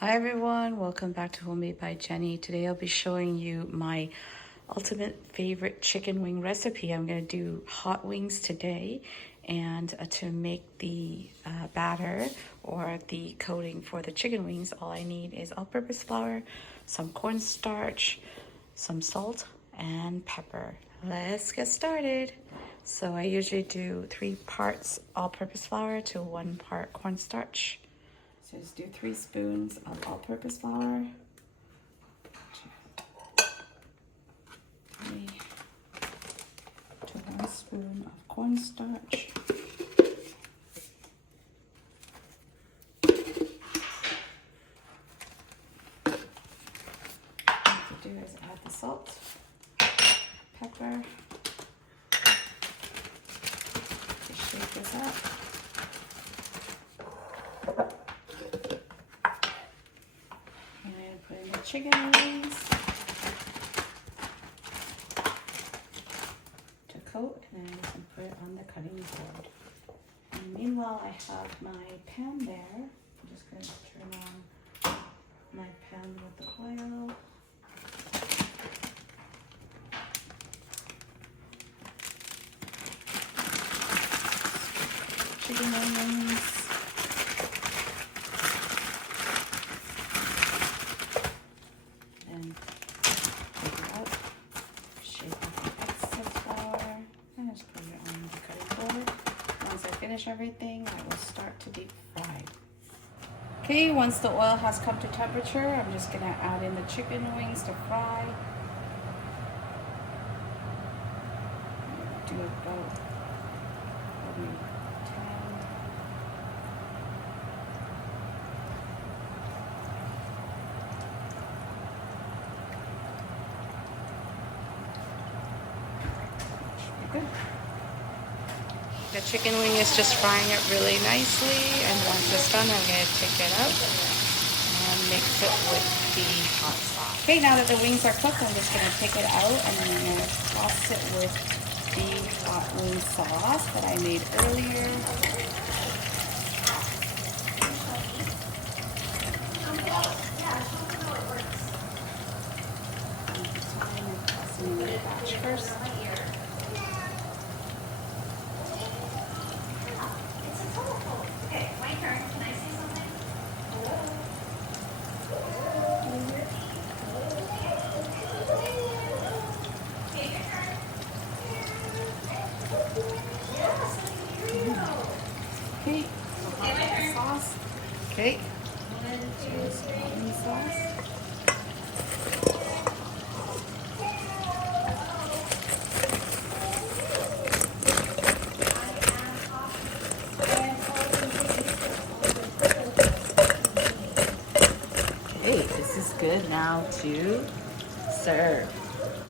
Hi everyone, welcome back to Homemade by Jenny. Today I'll be showing you my ultimate favorite chicken wing recipe. I'm going to do hot wings today, and to make the batter or the coating for the chicken wings, all I need is all-purpose flour, some cornstarch, some salt, and pepper. Let's get started. So I usually do 3 parts all-purpose flour to 1 part cornstarch. So just do 3 spoons of all-purpose flour, 3 to 1 spoon of cornstarch, what to do is add the salt, pepper, just shake this up. Put in the chicken wings to coat, and then you can put it on the cutting board. And meanwhile, I have my pan there. I'm just going to turn on my pan with the oil. Chicken wings. And take it out, shake off the excess flour, and just put it on the cutting board. Once I finish everything, I will start to deep fry. Okay, once the oil has come to temperature, I'm just going to add in the chicken wings to fry. Do about maybe 10. Good. The chicken wing is just frying it really nicely, and once it's done, I'm going to take it out and mix it with the hot sauce. Okay, now that the wings are cooked, I'm just going to take it out, and then I'm going to toss it with the hot wing sauce that I made earlier. I'm tossing the batch first. Okay, hot sauce. Okay, just hot wing sauce. Okay, this is good now to serve.